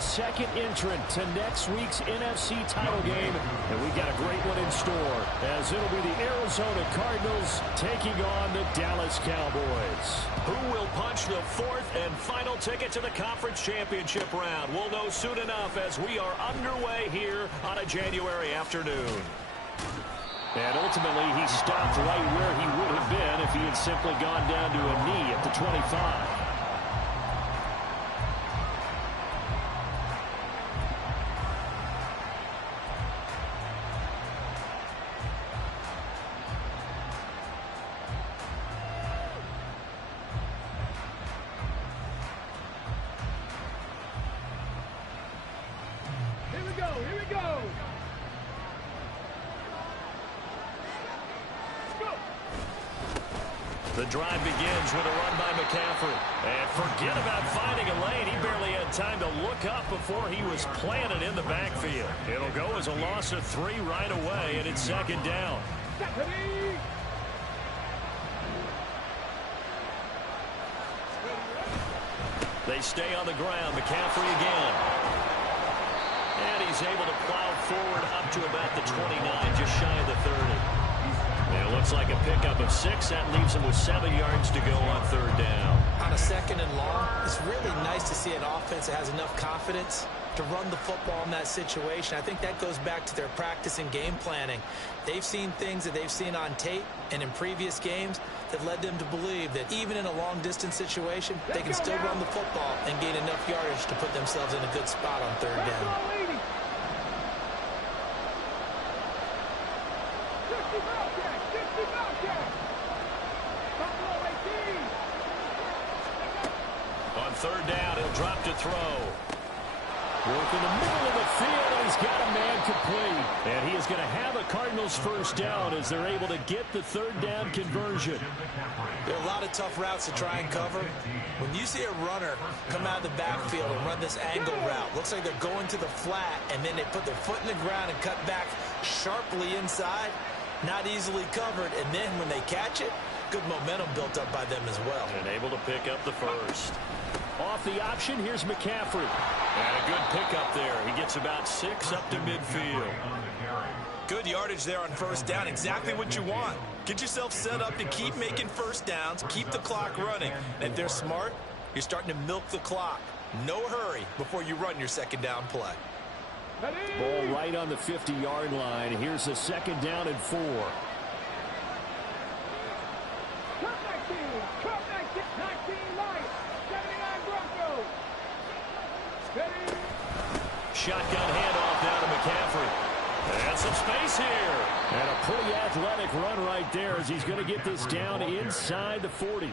the second entrant to next week's NFC title game, and we've got a great one in store, as it'll be the Arizona Cardinals taking on the Dallas Cowboys. Who will punch the fourth and final ticket to the conference championship round? We'll know soon enough as we are underway here on a January afternoon. And ultimately, he stopped right where he would have been if he had simply gone down to a knee at the 25. The drive begins with a run by McCaffrey. And forget about finding a lane. He barely had time to look up before he was planted in the backfield. It'll go as a loss of 3 right away, and it's second down. They stay on the ground. McCaffrey again. And he's able to plow forward up to about the 29, just shy of the 30. And it looks like a pickup of 6. That leaves him with 7 yards to go on third down. On a second and long, it's really nice to see an offense that has enough confidence to run the football in that situation. I think that goes back to their practice and game planning. They've seen things that they've seen on tape and in previous games that led them to believe that even in a long-distance situation, they can still run the football and gain enough yardage to put themselves in a good spot on third down. On third down, he'll drop to throw. Work in the middle of the field, and he's got a man complete. And he is going to have a Cardinals first down as they're able to get the third down conversion. There are a lot of tough routes to try and cover. When you see a runner come out of the backfield and run this angle route, looks like they're going to the flat, and then they put their foot in the ground and cut back sharply inside. Not easily covered, and then when they catch it, good momentum built up by them as well. And able to pick up the first. Off the option, here's McCaffrey. And a good pickup there. He gets about 6 up to midfield. Good yardage there on first down. Exactly what you want. Get yourself set up to keep making first downs, keep the clock running. And if they're smart, you're starting to milk the clock. No hurry before you run your second down play. Ball right on the 50-yard line. Here's a second down and 4. Shotgun handoff down to McCaffrey. And some space here. And a pretty athletic run right there as he's going to get this down inside the 40.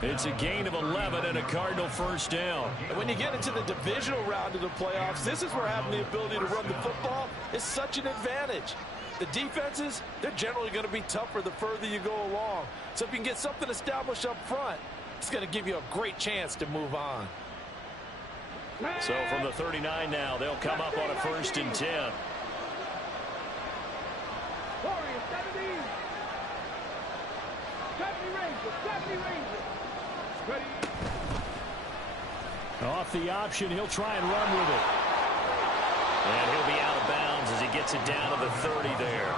It's a gain of 11 and a Cardinal first down. And when you get into the divisional round of the playoffs, this is where having the ability to run the football is such an advantage. The defenses, they're generally going to be tougher the further you go along. So if you can get something established up front, it's going to give you a great chance to move on. So from the 39 now, they'll come up on a 1st and 10. Off the option, he'll try and run with it. And he'll be out of bounds as he gets it down to the 30 there.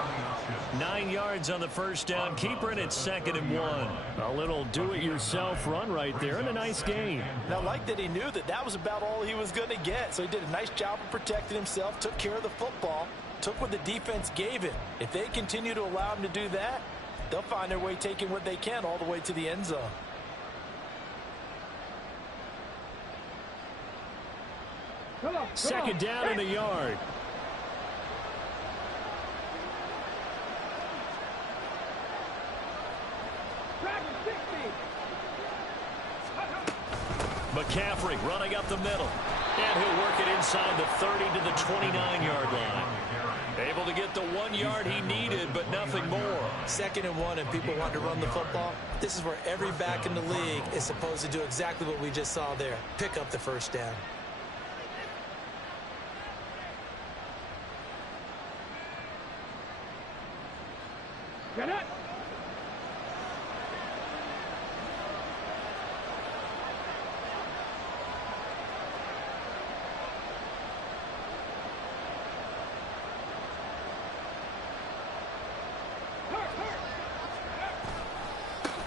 9 yards on the first down keeper, and it's 2nd and 1. A little do-it-yourself run right there, and a nice gain. And I like that he knew that that was about all he was going to get. So he did a nice job of protecting himself, took care of the football, took what the defense gave him. If they continue to allow him to do that, they'll find their way taking what they can all the way to the end zone. Second down in the yard. McCaffrey running up the middle. And he'll work it inside the 30 to the 29-yard line. Able to get the 1 yard he needed, but nothing more. 2nd and 1, and people want to run the football. This is where every back in the league is supposed to do exactly what we just saw there. Pick up the first down. Get it!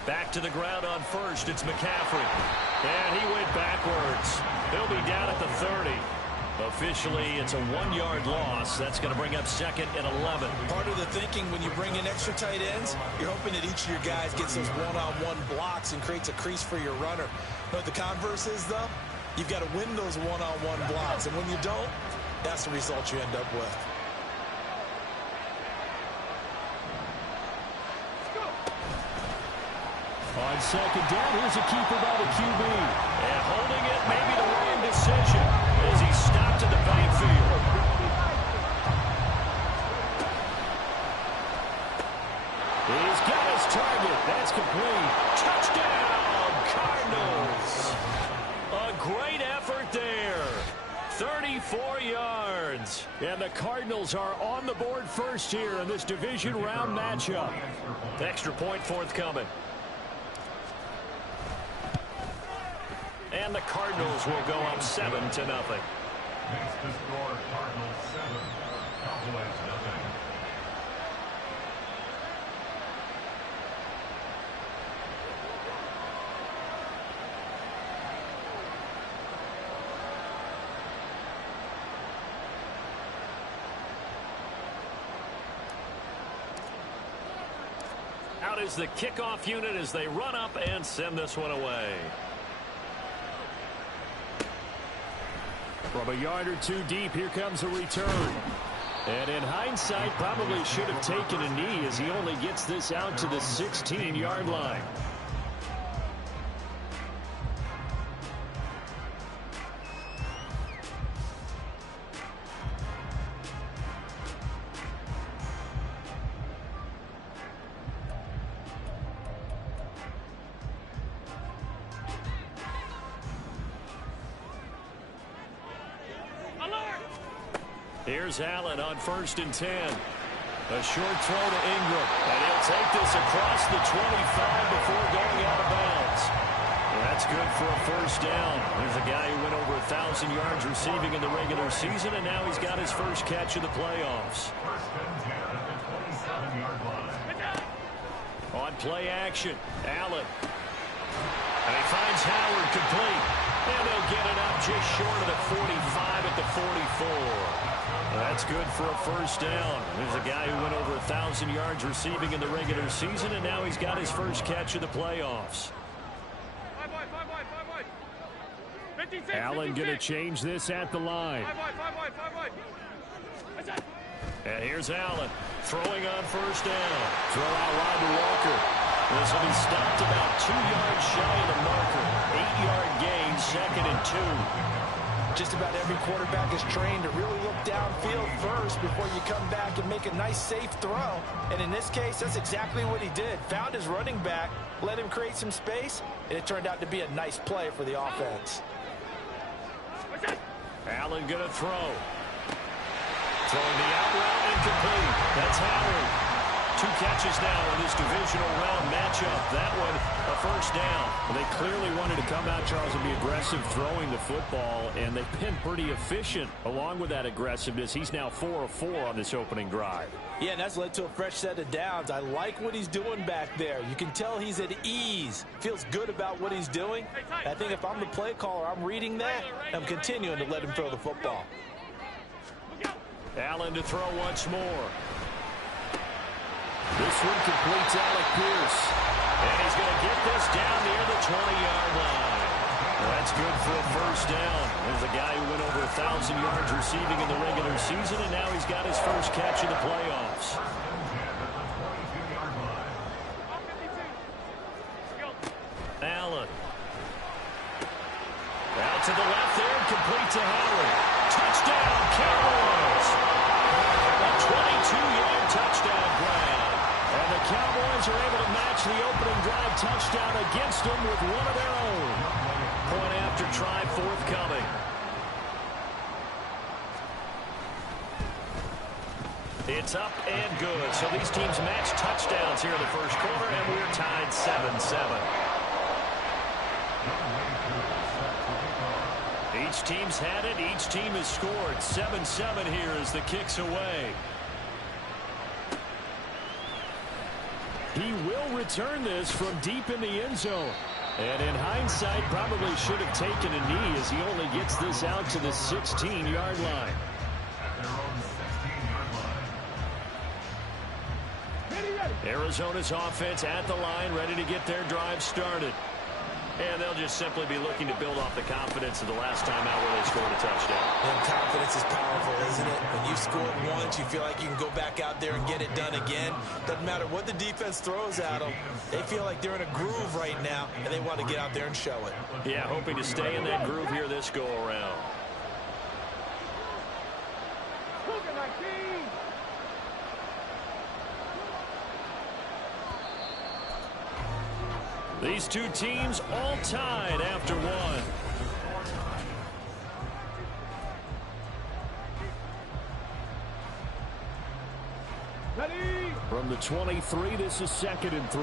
Back to the ground on first. It's McCaffrey. And he went backwards. He'll be down at the 30. Officially, it's a 1-yard loss. That's going to bring up second and 11. Part of the thinking when you bring in extra tight ends, you're hoping that each of your guys gets those one-on-one blocks and creates a crease for your runner. But the converse is, though, you've got to win those one-on-one blocks. And when you don't, that's the result you end up with. On second down, here's a keeper by the QB. And holding it, maybe the wrong decision as he stopped at the backfield. He's got his target. That's complete. Touchdown, Cardinals. A great effort there. 34 yards. And the Cardinals are on the board first here in this division round matchup. Extra point forthcoming. And the Cardinals will go up 7-0. Makes the score Cardinals 7, Cowboys nothing. Out is the kickoff unit as they run up and send this one away. From a yard or two deep, here comes a return. And in hindsight, probably should have taken a knee as he only gets this out to the 16-yard line. Here's Allen on 1st and 10. A short throw to Ingram. And he'll take this across the 25 before going out of bounds. That's good for a first down. There's a guy who went over 1,000 yards receiving in the regular season, and now he's got his first catch of the playoffs. First and 10 at the 27-yard line. On play action, Allen. And he finds Howard complete. And he'll get it up just short of the 45 at the 44. That's good for a first down. There's a guy who went over 1,000 yards receiving in the regular season, and now he's got his first catch of the playoffs. Allen going to change this at the line. And here's Allen throwing on first down. Throw out wide to Walker. This will be stopped about 2 yards shy of the marker. 8-yard gain, 2nd and 2. Just about every quarterback is trained to really look downfield first before you come back and make a nice, safe throw. And in this case, that's exactly what he did. Found his running back, let him create some space, and it turned out to be a nice play for the offense. Allen going to throw. Throwing the out route incomplete. That's Howard. 2 catches now in this divisional round matchup. That one, a first down. Well, they clearly wanted to come out, Charles, and be aggressive throwing the football, and they've been pretty efficient along with that aggressiveness. He's now 4 of 4 on this opening drive. Yeah, and that's led to a fresh set of downs. I like what he's doing back there. You can tell he's at ease. Feels good about what he's doing. I think if I'm the play caller, I'm reading that, and I'm continuing to let him throw the football. Allen to throw once more. This one completes Alec Pierce. And he's going to get this down near the 20-yard line. That's good for a first down. There's a guy who went over 1,000 yards receiving in the regular season, and now he's got his first catch in the playoffs. Allen. Out to the left there, complete to Howard. Touchdown, Cowboys. A 22-yard touchdown grab. And the Cowboys are able to match the opening drive touchdown against them with one of their own. Point after try forthcoming. It's up and good. So these teams match touchdowns here in the first quarter, and we're tied 7-7. Each team's had it. Each team has scored. 7-7 here as the kick's away. He He will return this from deep in the end zone. And in hindsight, probably should have taken a knee as he only gets this out to the 16-yard line. Arizona's offense at the line, ready to get their drive started. And they'll just simply be looking to build off the confidence of the last time out where they scored a touchdown. And confidence is powerful, isn't it? When you've scored once, you feel like you can go back out there and get it done again. Doesn't matter what the defense throws at them. They feel like they're in a groove right now, and they want to get out there and show it. Yeah, hoping to stay in that groove here this go-around. These two teams all tied after one. Ready. From the 23, this is 2nd and 3.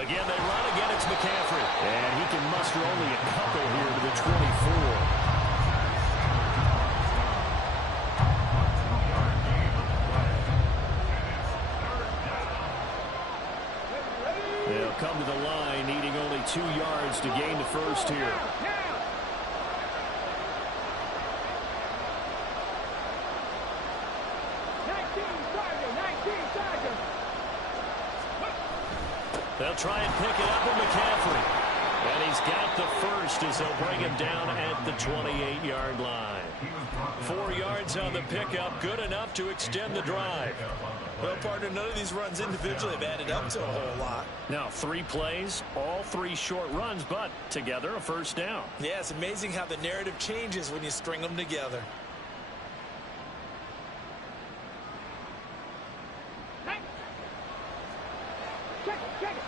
Again, they run. Again, it's McCaffrey. And he can muster only a couple here to the 24. They'll come to the line, needing only 2 yards to gain the first here. They'll try and pick it up with McCaffrey. And he's got the first as they'll bring him down at the 28-yard line. 4 yards on the pickup, good enough to extend the drive. Well, partner, none of these runs individually have added up to a whole lot. Now 3 plays, all 3 short runs, but together a first down. Yeah, it's amazing how the narrative changes when you string them together. Check it.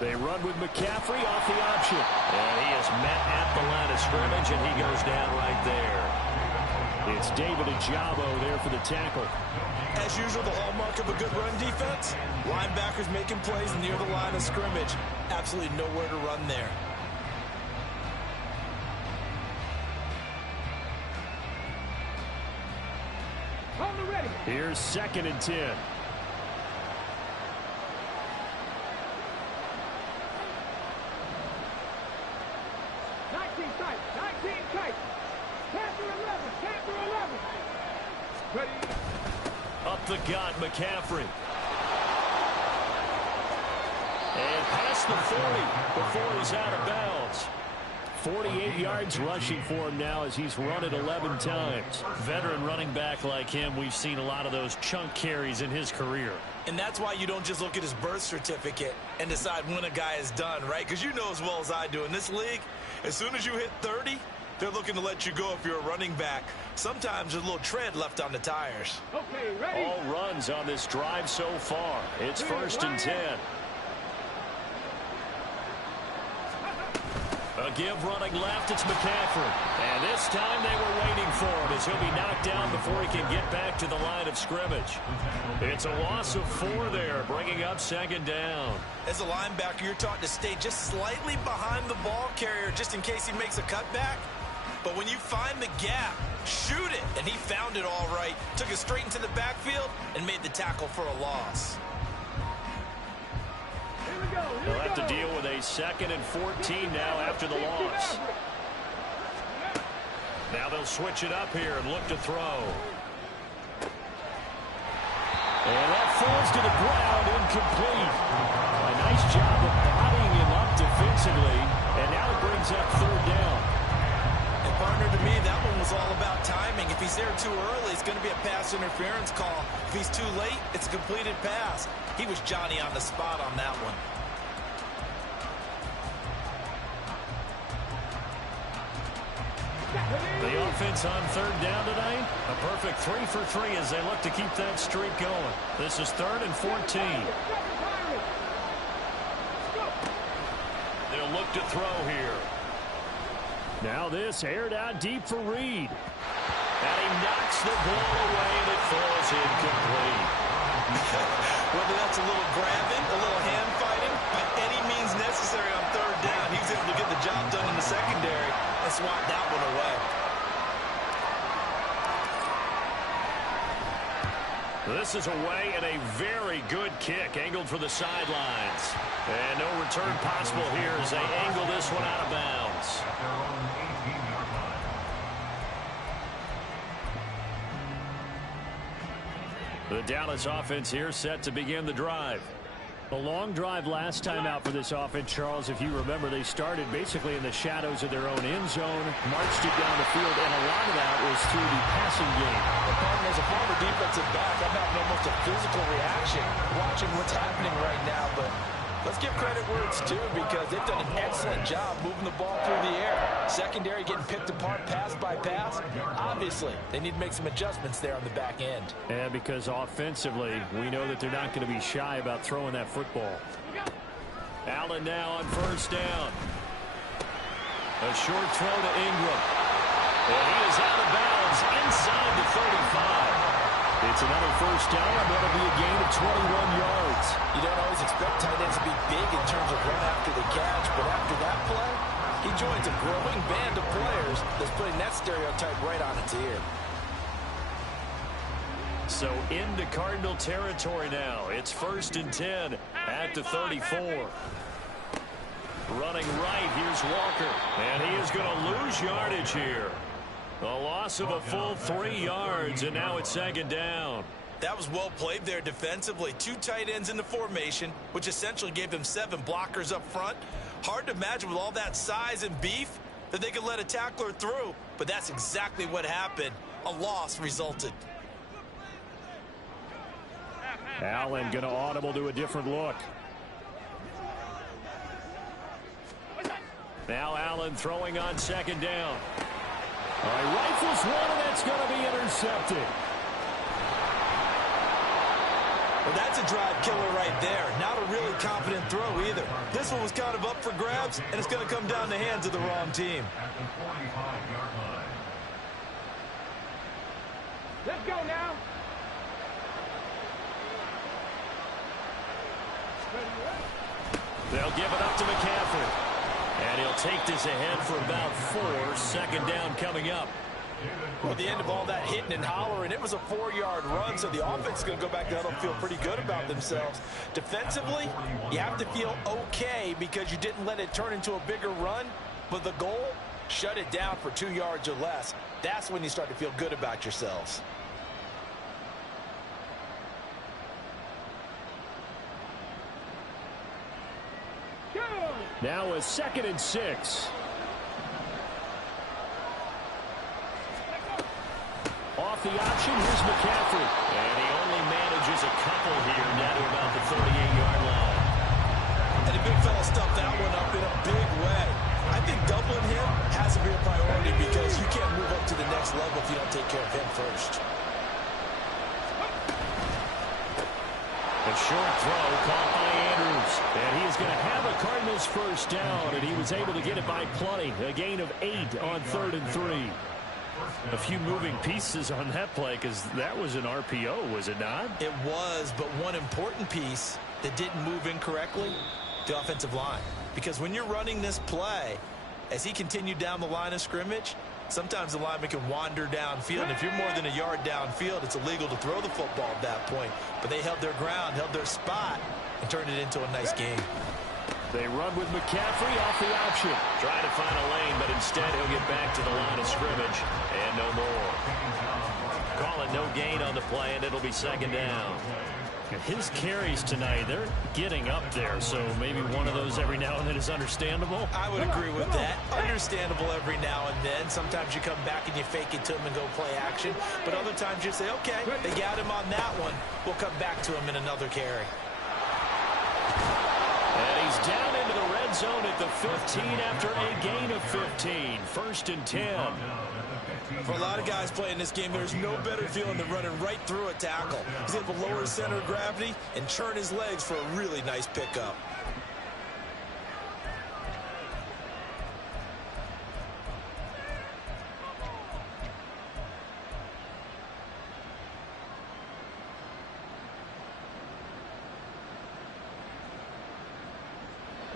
They run with McCaffrey off the option. And he is met at the line of scrimmage, and he goes down right there. It's David Ajabo there for the tackle. As usual, the hallmark of a good run defense, linebackers making plays near the line of scrimmage. Absolutely nowhere to run there. Here's 2nd and 10. Up the gut, McCaffrey. And past the 40 before he's out of bounds. 48 yards rushing for him now as he's run it 11 times. Veteran running back like him, we've seen a lot of those chunk carries in his career. And that's why you don't just look at his birth certificate and decide when a guy is done, right? Because you know as well as I do, in this league, as soon as you hit 30, they're looking to let you go if you're a running back. Sometimes there's a little tread left on the tires. Okay, ready? All runs on this drive so far. It's 1st and 10. A give running left, it's McCaffrey. And this time they were waiting for him as he'll be knocked down before he can get back to the line of scrimmage. It's a loss of 4 there, bringing up 2nd down. As a linebacker, you're taught to stay just slightly behind the ball carrier just in case he makes a cutback. But when you find the gap, shoot it. And he found it all right. Took it straight into the backfield and made the tackle for a loss. They'll have to deal with a 2nd and 14 now after the loss. Now they'll switch it up here and look to throw. And that falls to the ground, incomplete. A nice job of bodying him up defensively, and now it brings up 3rd down. And partner, to me, that one was all about timing. If he's there too early, it's going to be a pass interference call. If he's too late, it's a completed pass. He was Johnny on the spot on that one. The offense on 3rd down tonight, a perfect 3 for 3 as they look to keep that streak going. This is 3rd and 14. They'll look to throw here. Now this aired out deep for Reed. And he knocks the ball away, and it falls incomplete. Whether that's a little grabbing, a little hand fighting, by any means necessary on third down, he was able to get the job done in the secondary and swat that one away. This is away and a very good kick, angled for the sidelines. And no return possible here as they angle this one out of bounds. The Dallas offense here set to begin the drive. A long drive last time out for this offense, Charles. If you remember, they started basically in the shadows of their own end zone, marched it down the field, and a lot of that was through the passing game. As a former defensive back, I'm having almost a physical reaction watching what's happening right now, but let's give credit where it's due because they've done an excellent job moving the ball through the air. Secondary getting picked apart pass by pass. Obviously, they need to make some adjustments there on the back end. And because offensively, we know that they're not going to be shy about throwing that football. Allen now on first down. A short throw to Ingram. And he is out of bounds inside the 35. It's another first down, and that'll be a gain of 21 yards. You don't always expect tight ends to be big in terms of run after the catch, but after that play, he joins a growing band of players that's putting that stereotype right on its ear. So into Cardinal territory now. It's 1st and 10 at the 34. Running right, here's Walker. And he is going to lose yardage here. A loss of a full 3 yards, and now it's 2nd down. That was well played there defensively. 2 tight ends in the formation, which essentially gave them 7 blockers up front. Hard to imagine with all that size and beef that they could let a tackler through, but that's exactly what happened. A loss resulted. Allen going to audible to a different look. Now Allen throwing on 2nd down. All right, rifles one, and that's going to be intercepted. Well, that's a drive killer right there. Not a really confident throw either. This one was kind of up for grabs, and it's going to come down the hands of the wrong team. Let's go now. They'll give it up to McCaffrey. And he'll take this ahead for about 4. 2nd down coming up. At the end of all that hitting and hollering, it was a 4-yard run, so the offense is going to go back to huddle and feel pretty good about themselves. Defensively, you have to feel okay because you didn't let it turn into a bigger run, but the goal, shut it down for 2 yards or less. That's when you start to feel good about yourselves. Now a 2nd and 6. Off the option, here's McCaffrey. And he only manages a couple here down to about the 38-yard line. And the big fella stuffed that one up in a big way. I think doubling him has to be a priority because you can't move up to the next level if you don't take care of him first. A short throw caught by Andrews. And he is going to have a Cardinals first down, and he was able to get it by plenty. A gain of 8 on 3rd and 3. A few moving pieces on that play because that was an RPO, was it not? It was, but one important piece that didn't move incorrectly, the offensive line. Because when you're running this play, as he continued down the line of scrimmage, sometimes the lineman can wander downfield. And if you're more than a yard downfield, it's illegal to throw the football at that point. But they held their ground, held their spot, and turned it into a nice game. They run with McCaffrey off the option. Trying to find a lane, but instead he'll get back to the line of scrimmage. And no more. Call it no gain on the play, and it'll be 2nd down. His carries tonight, they're getting up there, so maybe one of those every now and then is understandable. I would agree with that. Understandable every now and then. Sometimes you come back and you fake it to him and go play action. But other times you say, okay, they got him on that one. We'll come back to him in another carry. And he's down into the red zone at the 15 after a gain of 15. 1st and 10. For a lot of guys playing this game, there's no better feeling than running right through a tackle. He's able to lower his center of gravity and churn his legs for a really nice pickup.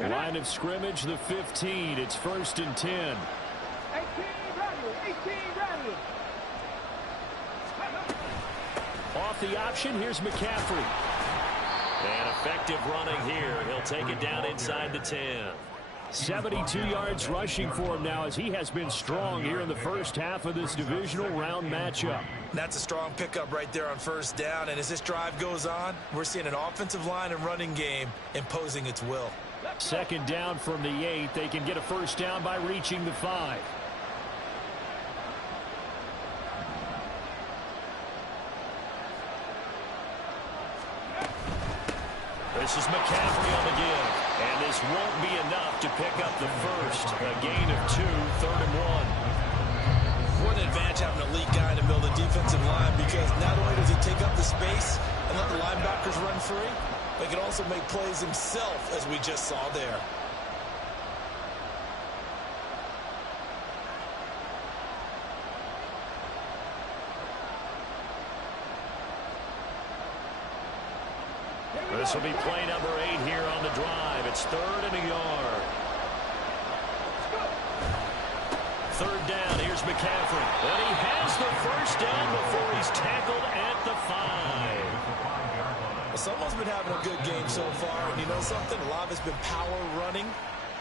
Line of scrimmage, the 15. It's 1st and 10. 18 Bradley. 18 Bradley. Off the option, here's McCaffrey. And effective running here. He'll take it down inside the 10. 72 yards rushing for him now as he has been strong here in the first half of this divisional round matchup. That's a strong pickup right there on 1st down. And as this drive goes on, we're seeing an offensive line and running game imposing its will. 2nd down from the 8. They can get a 1st down by reaching the 5. This is McCaffrey on the give. And this won't be enough to pick up the first. A gain of 2, 3rd and 1. What an advantage having an elite guy to build a defensive line, because not only does he take up the space and let the linebackers run free, but he can also make plays himself, as we just saw there. This will be play number 8 here on the drive. It's 3rd and a yard. 3rd down. Here's McCaffrey. And he has the 1st down before he's tackled at the 5. Well, someone's been having a good game so far, and you know something? A lot of it's been power running.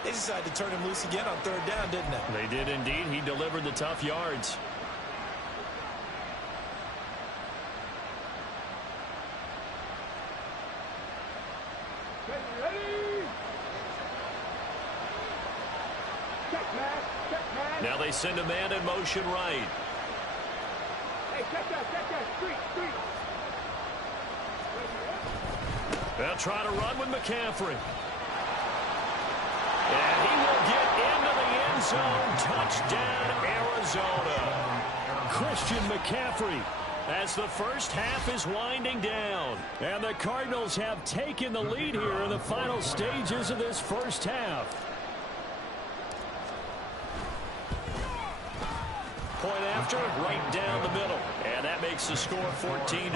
They decided to turn him loose again on 3rd down, didn't they? They did indeed. He delivered the tough yards. Now they send a man in motion right. Hey, check that, street. They'll try to run with McCaffrey. And he will get into the end zone. Touchdown, Arizona. Christian McCaffrey as the first half is winding down. And the Cardinals have taken the lead here in the final stages of this first half. Point after, right down the middle. And that makes the score 14-7. 14.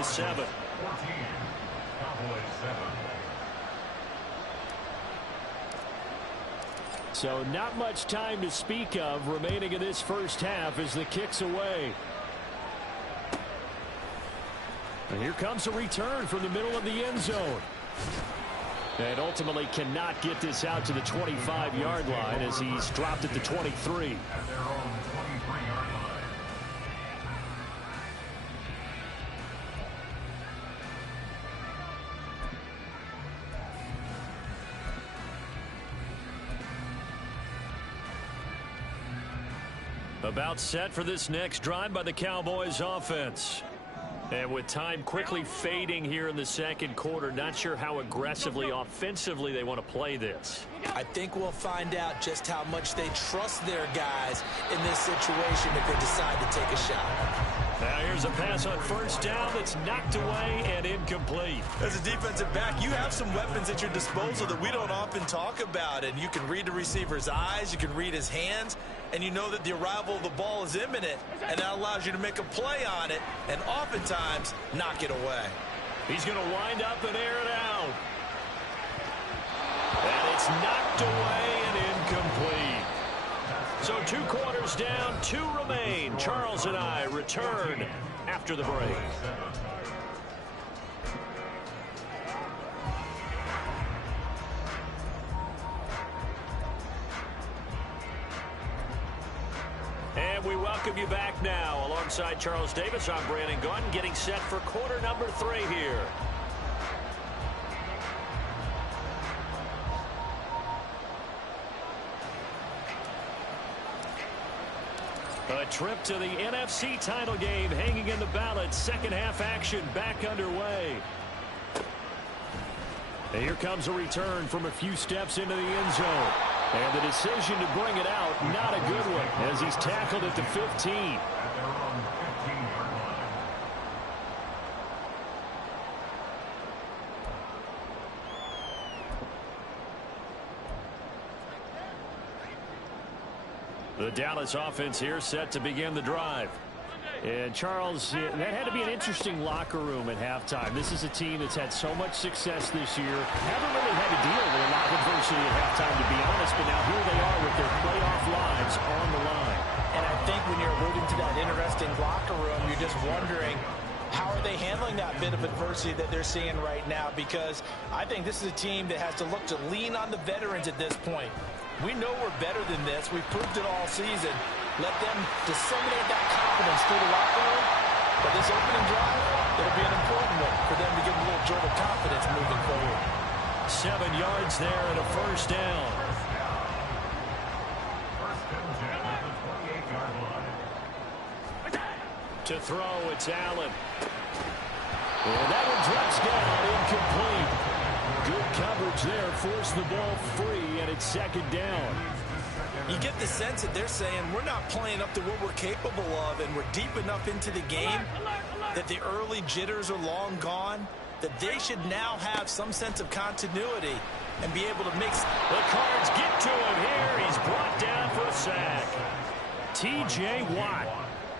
Cowboys 7. So not much time to speak of remaining in this first half as the kick's away. And here comes a return from the middle of the end zone. And ultimately cannot get this out to the 25-yard line as he's dropped at the 23. At their own 23-yard line. About set for this next drive by the Cowboys offense. And with time quickly fading here in the second quarter, not sure how aggressively, offensively they want to play this. I think we'll find out just how much they trust their guys in this situation if they decide to take a shot. Now here's a pass on 1st down that's knocked away and incomplete. As a defensive back, you have some weapons at your disposal that we don't often talk about. And you can read the receiver's eyes, you can read his hands, and you know that the arrival of the ball is imminent, and that allows you to make a play on it and oftentimes knock it away. He's going to wind up and air it out. And it's knocked away and incomplete. So 2 quarters down, 2 remain. Charles and I return after the break. And we welcome you back now. Alongside Charles Davis, I'm Brandon Gunn, getting set for quarter number 3 here. A trip to the NFC title game hanging in the balance. Second half action back underway. And here comes a return from a few steps into the end zone. And the decision to bring it out, not a good one, as he's tackled at the 15. At their own 15-yard line. The Dallas offense here set to begin the drive. And Charles, that had to be an interesting locker room at halftime. This is a team that's had so much success this year. Haven't really had to deal with a lot of adversity at halftime, to be honest, but now here they are with their playoff lives on the line. And I think when you're alluding to that interesting locker room, you're just wondering, how are they handling that bit of adversity that they're seeing right now? Because I think this is a team that has to look to lean on the veterans at this point. We know we're better than this. We've proved it all season. Let them disseminate that confidence through the locker room. But this opening drive, it'll be an important one for them to get a little jolt of confidence moving forward. 7 yards there and a first down. To throw, it's Allen. And that one drops down, incomplete. Good coverage there, forced the ball free, and it's second down. You get the sense that they're saying we're not playing up to what we're capable of, and we're deep enough into the game that the early jitters are long gone, that they should now have some sense of continuity and be able to mix. The Cards get to him here. He's brought down for a sack. T.J. Watt.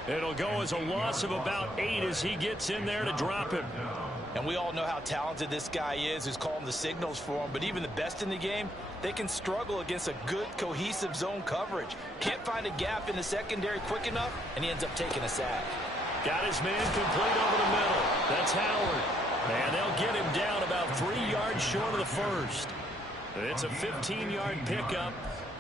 It'll go as a loss of about 8 as he gets in there to drop him. And we all know how talented this guy is, who's calling the signals for him. But even the best in the game, they can struggle against a good, cohesive zone coverage. Can't find a gap in the secondary quick enough, and he ends up taking a sack. Got his man complete over the middle. That's Howard. And they'll get him down about 3 yards short of the first. It's a 15-yard pickup,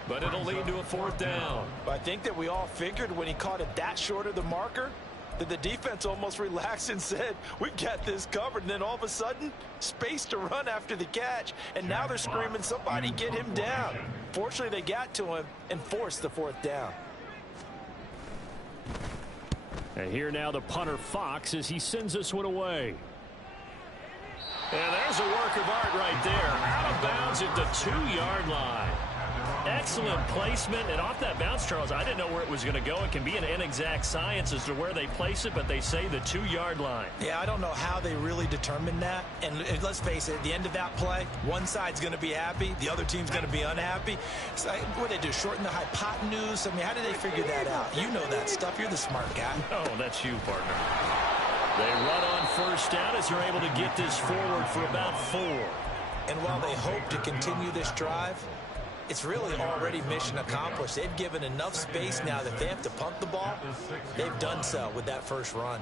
but it'll lead to a fourth down. I think that we all figured when he caught it that short of the marker that the defense almost relaxed and said, we've got this covered. And then all of a sudden, space to run after the catch. And now they're screaming, somebody get him down. Fortunately, they got to him and forced the fourth down. And here now the punter Fox as he sends this one away. And there's a work of art right there. Out of bounds at the 2-yard line. Excellent placement, and off that bounce, Charles, I didn't know where it was going to go. It can be an inexact science as to where they place it, but they say the 2-yard line. Yeah, I don't know how they really determined that. And let's face it, at the end of that play, one side's going to be happy, the other team's going to be unhappy. So what do they do, shorten the hypotenuse? I mean, how did they figure that out? You know that stuff. You're the smart guy. Oh, that's you, partner. They run on first down as they're able to get this forward for about 4. And while they hope to continue this drive, it's really already mission accomplished. They've given enough space now that if they have to punt the ball, they've done so with that first run.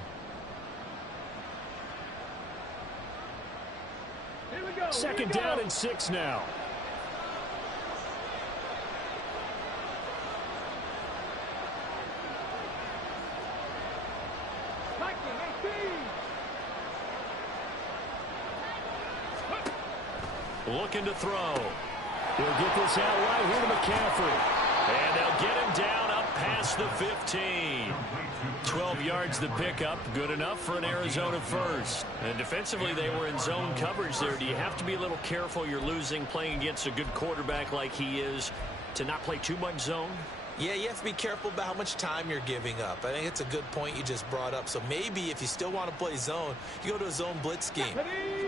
Here we go. Second down and 6 now. Looking to throw. He'll get this out right here to McCaffrey. And they'll get him down up past the 15. 12 yards the pickup. Good enough for an Arizona first. And defensively, they were in zone coverage there. Do you have to be a little careful? You're losing playing against a good quarterback like he is to not play too much zone? Yeah, you have to be careful about how much time you're giving up. I think it's a good point you just brought up. So maybe if you still want to play zone, you go to a zone blitz scheme.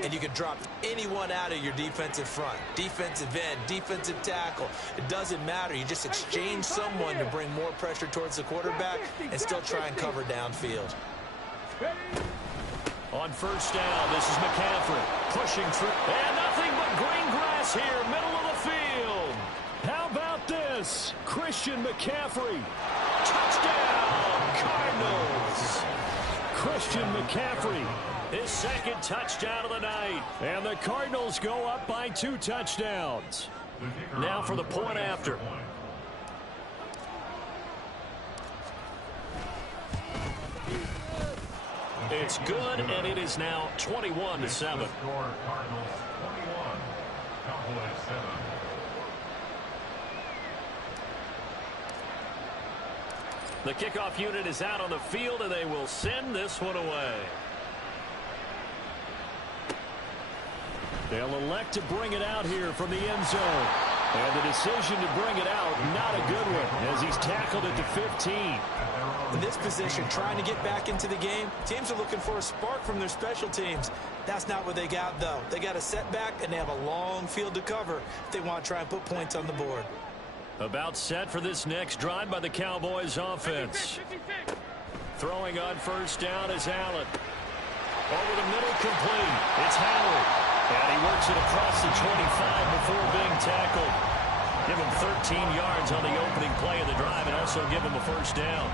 And you can drop anyone out of your defensive front. Defensive end, defensive tackle. It doesn't matter. You just exchange someone to bring more pressure towards the quarterback and still try and cover downfield. On first down, this is McCaffrey pushing through. And nothing but green grass here, middle of the field. How about this? Christian McCaffrey. Touchdown, Cardinals. Christian McCaffrey. His second touchdown of the night. And the Cardinals go up by 2 touchdowns. Now for the point after. It's good, and it is now 21-7. Cardinals 21, Cowboys 7. The kickoff unit is out on the field, and they will send this one away. They'll elect to bring it out here from the end zone. And the decision to bring it out, not a good one, as he's tackled at the 15. In this position, trying to get back into the game, teams are looking for a spark from their special teams. That's not what they got, though. They got a setback, and they have a long field to cover if they want to try and put points on the board. About set for this next drive by the Cowboys offense. Throwing on first down is Allen. Over the middle, complete. It's Howard. And he works it across the 25 before being tackled. Give him 13 yards on the opening play of the drive and also give him a first down.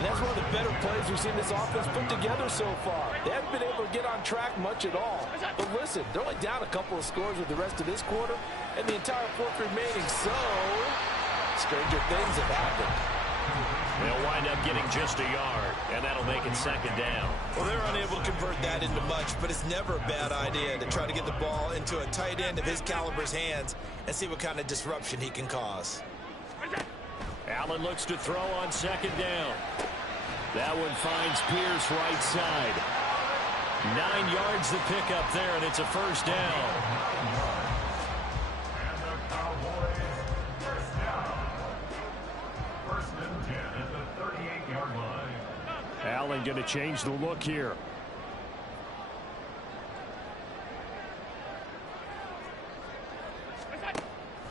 And that's one of the better plays we've seen this offense put together so far. They haven't been able to get on track much at all. But listen, they're only down a couple of scores with the rest of this quarter and the entire fourth remaining. So, stranger things have happened. They'll wind up getting just a yard, and that'll make it second down. Well, they're unable to convert that into much, but it's never a bad idea to try to get the ball into a tight end of his caliber's hands and see what kind of disruption he can cause. Allen looks to throw on second down. That one finds Pierce right side. 9 yards the pickup there, and it's a first down. And the Cowboys first down. First and 10 at the 38-yard line. Allen going to change the look here.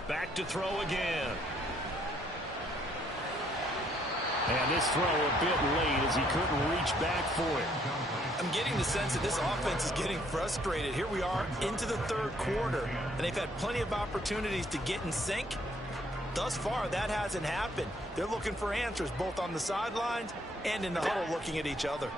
Back to throw again. And this throw a bit late as he couldn't reach back for it. I'm getting the sense that this offense is getting frustrated. Here we are into the third quarter, and they've had plenty of opportunities to get in sync. Thus far, that hasn't happened. They're looking for answers both on the sidelines and in the huddle looking at each other.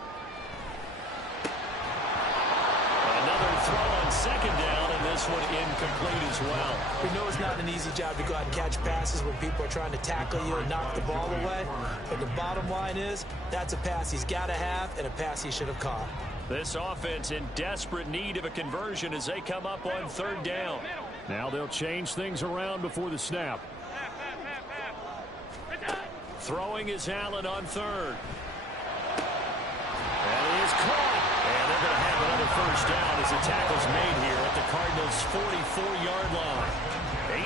Another throw on second down, and this one incomplete as well. We know it's not an easy job to go out and catch passes when people are trying to tackle you and knock the ball away. But the bottom line is, that's a pass he's got to have and a pass he should have caught. This offense in desperate need of a conversion as they come up on third down. Now they'll change things around before the snap. Throwing is Allen on third. And he is caught. And they're going to have another first down as the tackle's made here at the Cardinals' 44-yard line.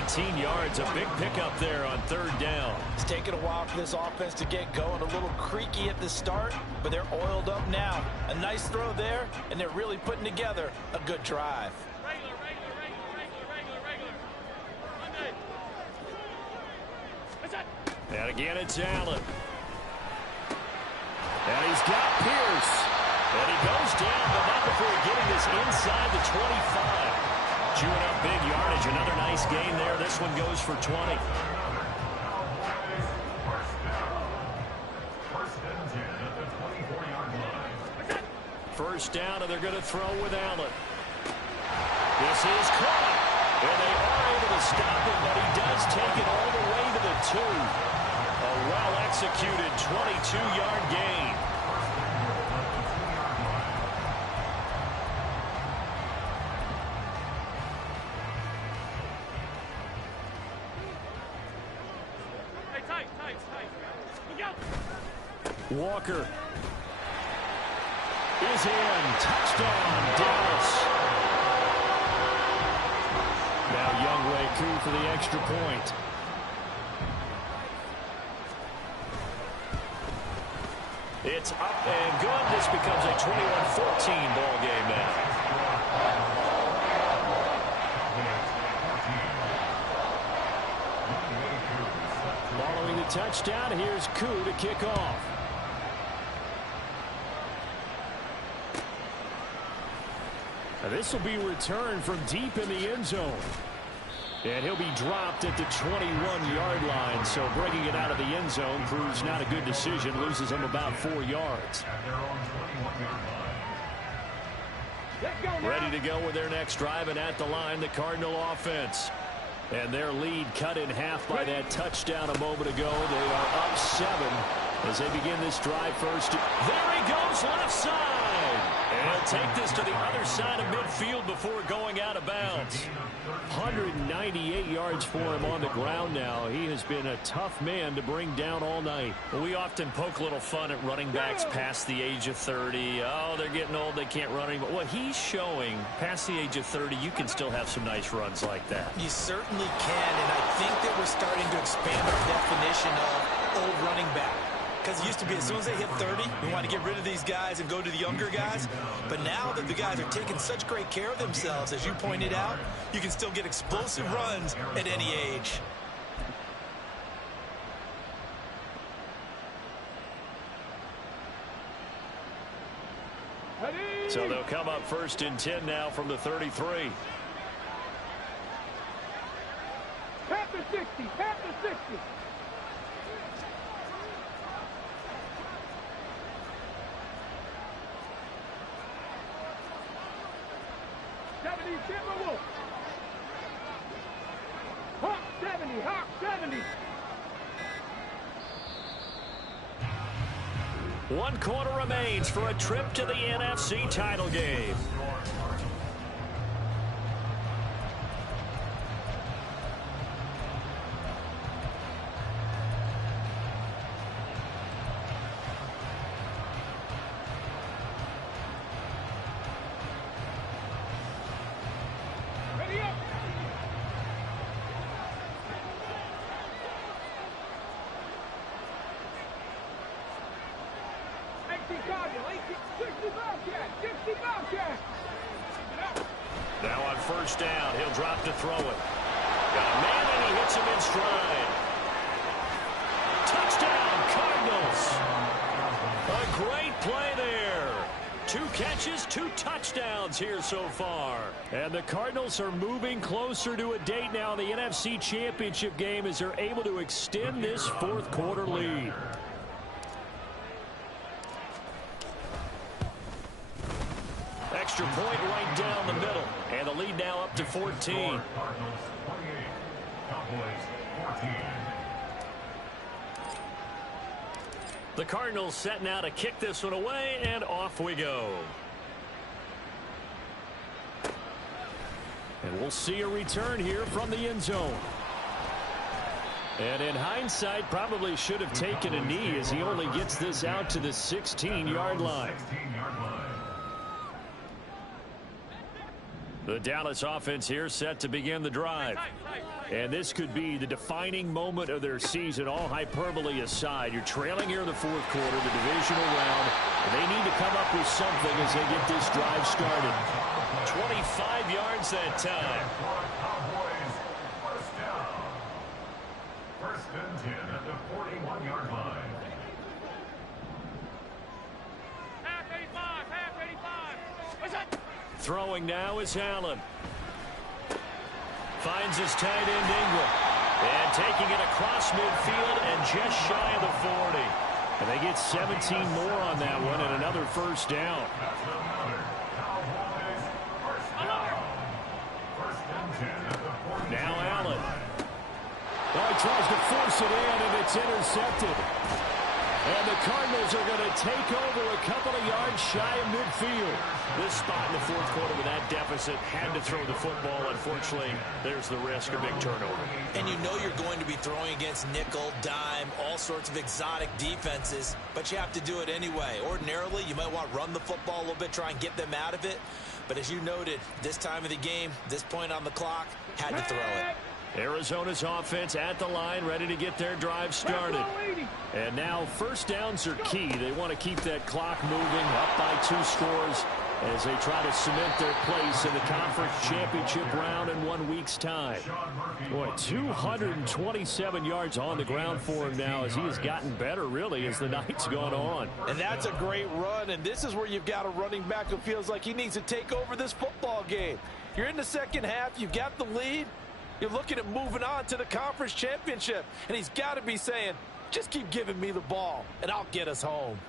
18 yards, a big pickup there on third down. It's taken a while for this offense to get going. A little creaky at the start, but they're oiled up now. A nice throw there, and they're really putting together a good drive. And again, it's Allen. And he's got Pierce. And he goes down, but not before getting this inside the 25. Chewing up big yardage. Another nice gain there. This one goes for 20. First and 10 at the 24-yard line. First down, and they're going to throw with Allen. This is caught. And they are able to stop it, but he does take it all the way to the 2. A well-executed 22-yard gain. Walker is in. Touchdown, Dallas. Now Youngway Koo for the extra point. It's up and good. This becomes a 21-14 ball game now. Following the touchdown, here's Koo to kick off. Now this will be returned from deep in the end zone. And he'll be dropped at the 21-yard line. So bringing it out of the end zone proves not a good decision. Loses him about 4 yards. Ready to go with their next drive, and at the line, the Cardinal offense. And their lead cut in half by that touchdown a moment ago. They are up 7 as they begin this drive first. There he goes, left side. And he'll take this to the other side of midfield before going out of bounds. 198 yards for him on the ground now. He has been a tough man to bring down all night. Well, we often poke a little fun at running backs past the age of 30. Oh, they're getting old, they can't run anymore. Well, he's showing past the age of 30, you can still have some nice runs like that. You certainly can, and I think that we're starting to expand our definition of old running back. Because it used to be as soon as they hit 30, we want to get rid of these guys and go to the younger guys. But now that the guys are taking such great care of themselves, as you pointed out, you can still get explosive runs at any age. So they'll come up 1st and 10 now from the 33. Half the 60, half the 60. Timberwolves. Hawk 70, Hawk 70. 1 quarter remains for a trip to the NFC title game. Ready up. Now on 1st down, he'll drop to throw it. Got a man and he hits him in stride. Touchdown, Cardinals. A great play there. 2 catches, 2 touchdowns here so far. And the Cardinals are moving closer to a date now in the NFC Championship game as they're able to extend this 4th quarter lead. Extra point right down the middle. And the lead now up to 14. Cardinals 28, Cowboys 14. The Cardinals set now to kick this one away, and off we go. And we'll see a return here from the end zone. And in hindsight, probably should have taken a knee as he only gets this out to the 16-yard line. The Dallas offense here set to begin the drive. And this could be the defining moment of their season, all hyperbole aside. You're trailing here in the 4th quarter, the divisional round, and they need to come up with something as they get this drive started. 25 yards that time. Cowboys, 1st down. 1st and 10 at the 41-yard line. Half 85, half 85. What's that? Throwing now is Allen. Finds his tight end Ingram. And taking it across midfield and just shy of the 40. And they get 17 more on that one and another 1st down. That's another. Cowboys, 1st down. 1st and 10 at the 40. Now Allen. Oh, he tries to force it in, and it's intercepted. And the Cardinals are going to take over a couple of yards shy of midfield. This spot in the 4th quarter with that deficit had to throw the football. Unfortunately, there's the risk of big turnover. And you know you're going to be throwing against nickel, dime, all sorts of exotic defenses, but you have to do it anyway. Ordinarily, you might want to run the football a little bit, try and get them out of it. But as you noted, this time of the game, this point on the clock, had to throw it. Arizona's offense at the line, ready to get their drive started. And now 1st downs are key. They want to keep that clock moving, up by 2 scores as they try to cement their place in the conference championship round in 1 week's time. Boy, 227 yards on the ground for him now as he has gotten better, really, as the night's gone on. And that's a great run, and this is where you've got a running back who feels like he needs to take over this football game. You're in the 2nd half, you've got the lead. You're looking at moving on to the conference championship. And he's got to be saying, just keep giving me the ball, and I'll get us home.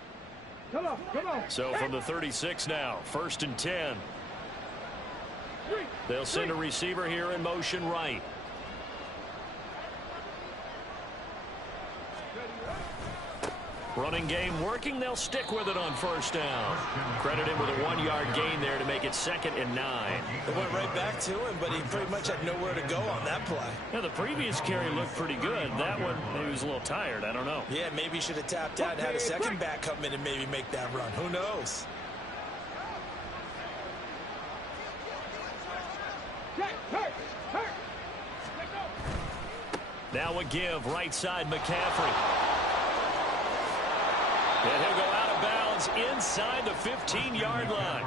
Come on, come on. So from the 36 now, 1st and 10. They'll send a receiver here in motion right. Running game working. They'll stick with it on 1st down. Credit him with a 1-yard gain there to make it 2nd and 9. It went right back to him, but he pretty much had nowhere to go on that play. Now, the previous carry looked pretty good. That one, maybe he was a little tired. I don't know. Yeah, maybe he should have tapped out and had a second back come in and maybe make that run. Who knows? Now a give, right side, McCaffrey. And he'll go out of bounds inside the 15-yard line.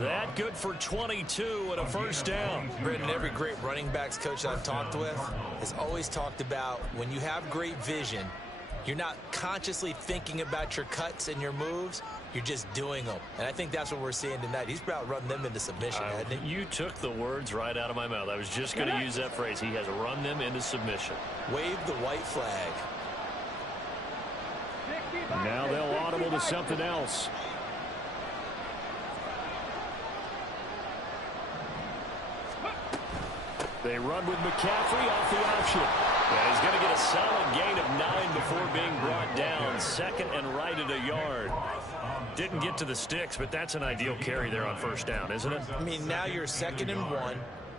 That good for 22 and a 1st down. Brendan, every great running backs coach I've talked with has always talked about when you have great vision, You're not consciously thinking about your cuts and your moves. You're just doing them. And I think that's what we're seeing tonight. He's about run them into submission, hasn't he? You took the words right out of my mouth. I was just going to use that phrase. He has run them into submission. Wave the white flag. Now they'll audible to something else. They run with McCaffrey off the option. And he's going to get a solid gain of 9 before being brought down. Second and right at a yard. Didn't get to the sticks, but that's an ideal carry there on first down, isn't it? I mean, now you're 2nd and 1.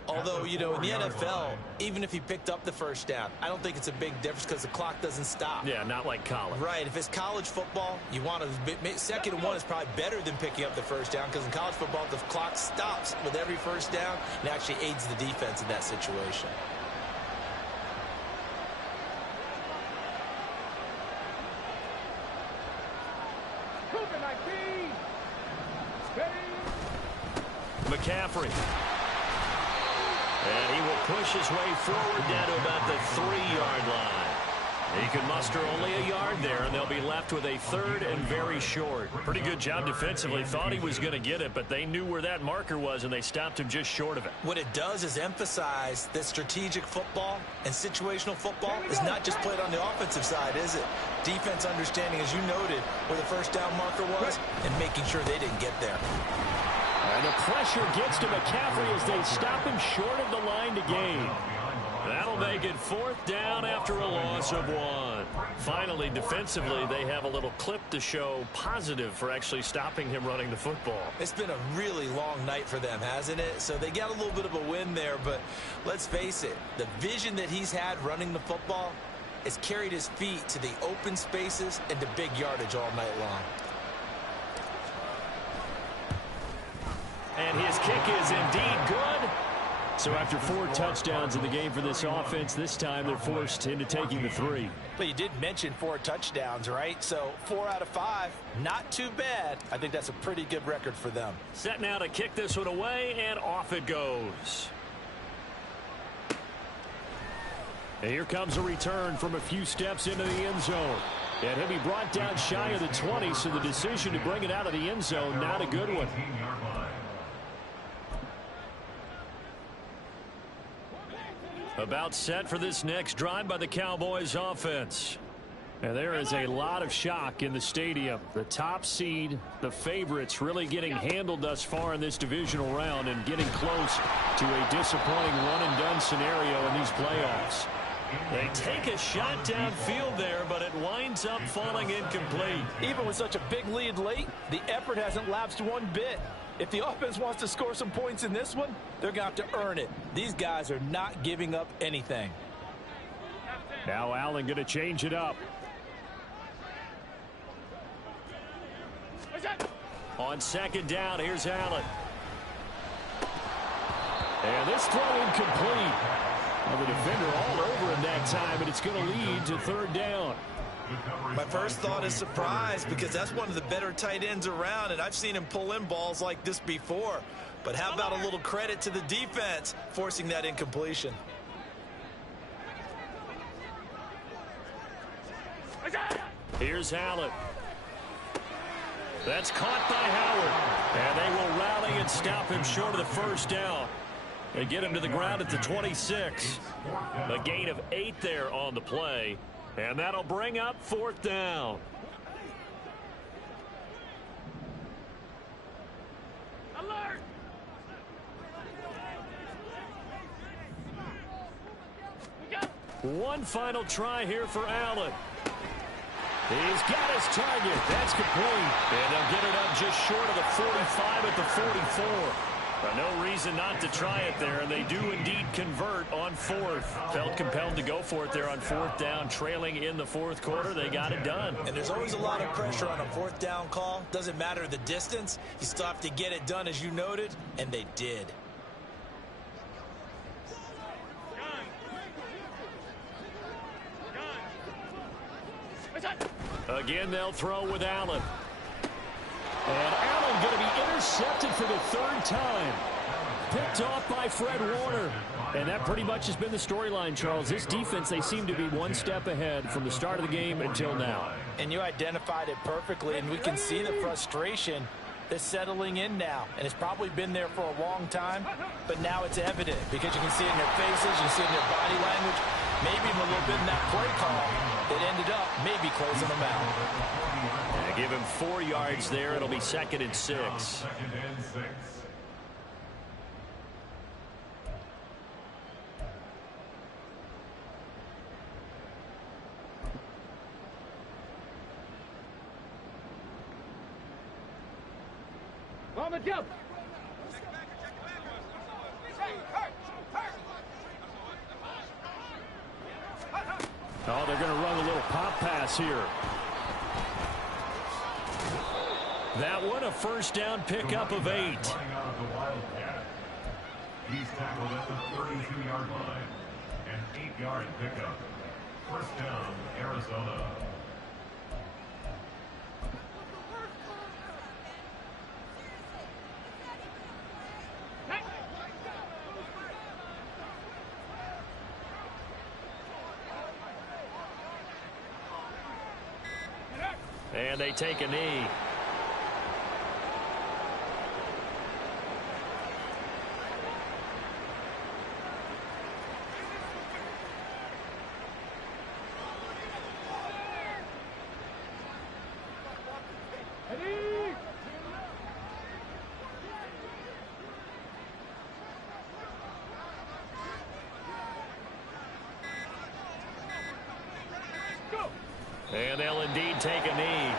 Although, you know, in the NFL, even if he picked up the first down, I don't think it's a big difference because the clock doesn't stop. Yeah, not like college. Right. If it's college football, you want to 2nd and 1 is probably better than picking up the first down because in college football, the clock stops with every first down and actually aids the defense in that situation. McCaffrey. And he will push his way forward down to about the 3-yard line. He can muster only a yard there, and they'll be left with a 3rd and very short. Pretty good job defensively. Thought he was going to get it, but they knew where that marker was, and they stopped him just short of it. What it does is emphasize that strategic football and situational football is not just played on the offensive side, is it? Defense understanding, as you noted, where the first down marker was and making sure they didn't get there. And the pressure gets to McCaffrey as they stop him short of the line to gain. That'll make it 4th down after a loss of 1. Finally, defensively, they have a little clip to show positive for actually stopping him running the football. It's been a really long night for them, hasn't it? So they got a little bit of a win there, but let's face it, the vision that he's had running the football has carried his feet to the open spaces and to big yardage all night long. And his kick is indeed good. So after 4 touchdowns in the game for this offense, this time they're forced into taking the 3. But you did mention 4 touchdowns, right? So 4 out of 5, not too bad. I think that's a pretty good record for them. Set now to kick this one away, and off it goes. And here comes a return from a few steps into the end zone. And he'll be brought down shy of the 20, so the decision to bring it out of the end zone, not a good one. About set for this next drive by the Cowboys offense. And there is a lot of shock in the stadium. The top seed, the favorites, really getting handled thus far in this divisional round and getting close to a disappointing one-and-done scenario in these playoffs. They take a shot downfield there, but it winds up falling incomplete. Even with such a big lead late, the effort hasn't lapsed one bit. If the offense wants to score some points in this one, they're going to have to earn it. These guys are not giving up anything. Now Allen going to change it up. On 2nd down, here's Allen. And this throw incomplete. Well, the defender all over him that time, but it's going to lead to 3rd down. My first thought is surprise because that's one of the better tight ends around, and I've seen him pull in balls like this before. But how about a little credit to the defense forcing that incompletion? Here's Allen. That's caught by Howard. And they will rally and stop him short of the 1st down. They get him to the ground at the 26. A gain of 8 there on the play. And that'll bring up 4th down. Alert! One final try here for Allen. He's got his target. That's complete. And they'll get it up just short of the 45 at the 44. But no reason not to try it there, and they do indeed convert on 4th. Felt compelled to go for it there on 4th down, trailing in the 4th quarter. They got it done. And there's always a lot of pressure on a 4th down call. Doesn't matter the distance. You still have to get it done, as you noted, and they did. Again, they'll throw with Allen. And Allen going to be intercepted for the 3rd time. Picked off by Fred Warner. And that pretty much has been the storyline, Charles. This defense, they seem to be one step ahead from the start of the game until now. And you identified it perfectly, and we can see the frustration that's settling in now. And it's probably been there for a long time, but now it's evident because you can see it in their faces, you can see it in their body language, maybe even a little bit in that play call that ended up maybe closing them out. Yeah, give him 4 yards there. It'll be 2nd and 6. 2nd and 6. On the jump. Oh, they're going to run a little pop pass here. That one, a first down pickup of 8. Running out of the Wildcat. He's tackled at the 32-yard line. An 8-yard pickup. First down, Arizona. And they take a knee. And they'll indeed take a knee.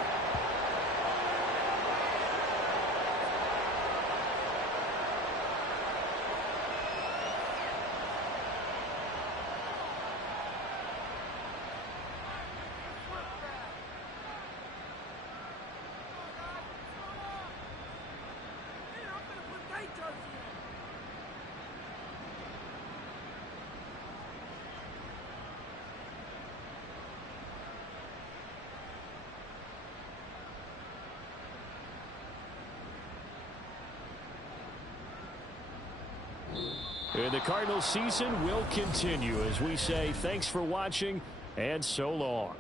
And the Cardinals season will continue as we say thanks for watching and so long.